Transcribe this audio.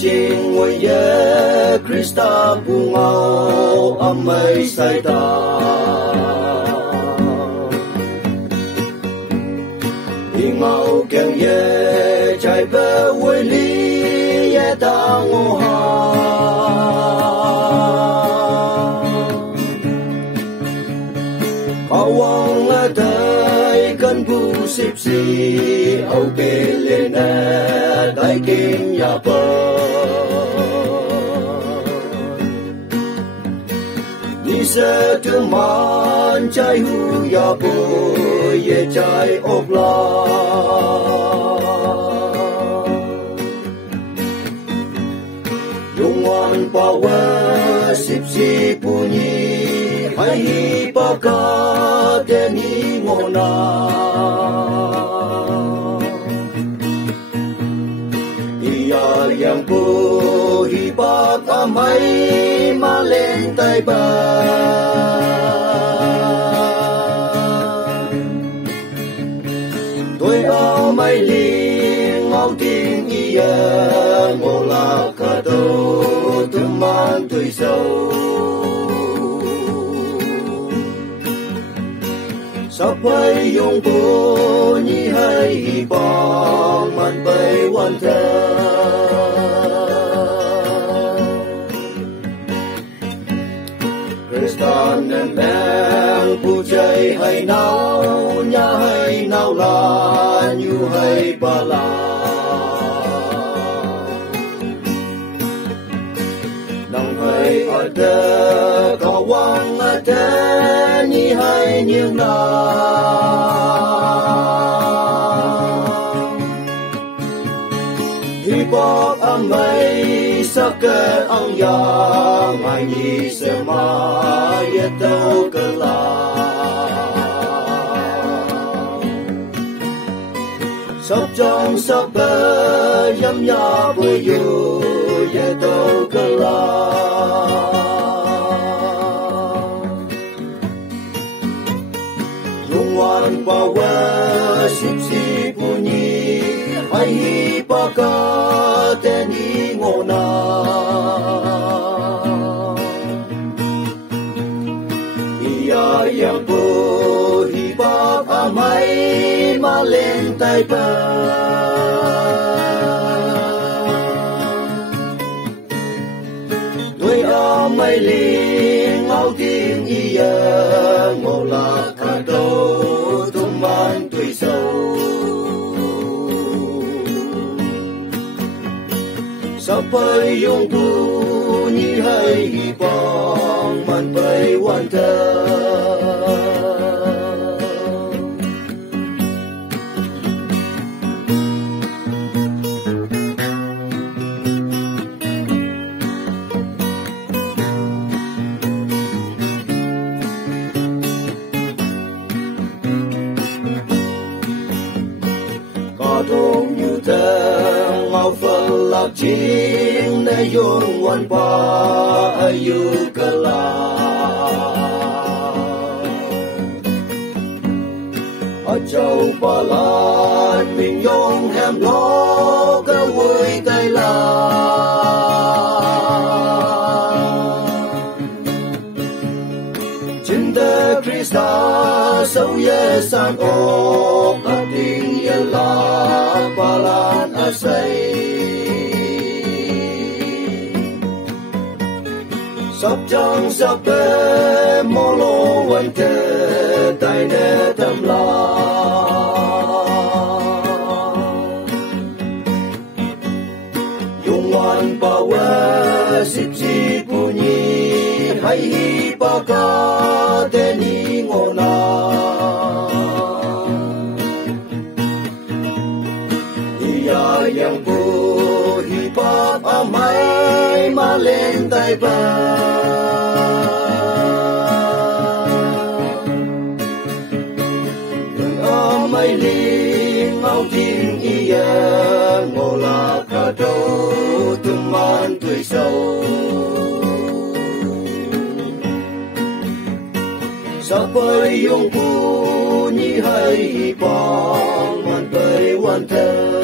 chinh ngồi ye Krista bungao amai sai ta ingao keng ye chai be we li ye ta ngo ha awang la dai kan bu sip si au ke le na dai king ya pa ni se tu man chai hu ya po ye chai op la yung wan pa wa sip si punyi hai pa ka de ni ngona iya yang po hi pa ka mai ma lên tai ba tôi ao mai li ngao tiếng iya ngô la ka do tu man tôi sâu sắp bay yung po ni hai bong man bay wan ta Kristan nem bang pu chai hai nau nya hai nau la nyu hai ba la nang hai ada kawang ada ni hai nhiều na hi bok amai saka ang ya mai ni se ma ye to kala sắp trong sắp bờ yam ya bu yu ye to kala wan pa wa sip si punyi hai pa ka te ni ngona iya yang po hi pa amai ma lên tai ba tôi amai li ngao tiếng iya ngô la ka do tuổi sâu sắp bay yung tu ni hai bong man bay wan ta đông như thế ngao phân lạc chính để dùng quan ba ayu kala ở châu Ba Lan mình dùng hem lo cái vui tay la chính thế Krista sâu ye sang ô ating yala palan asay sắp trong sắp bê mô lô quanh thế tay nê tâm la yung ngoan pa we sip si punyi hay pa ka te ni ngona yang po hip hop amai ma lên tai ba amai li ngao tiếng iya ngô la ka do tum man tuổi sâu sắp bay yung po ni hai bong man bay wan ta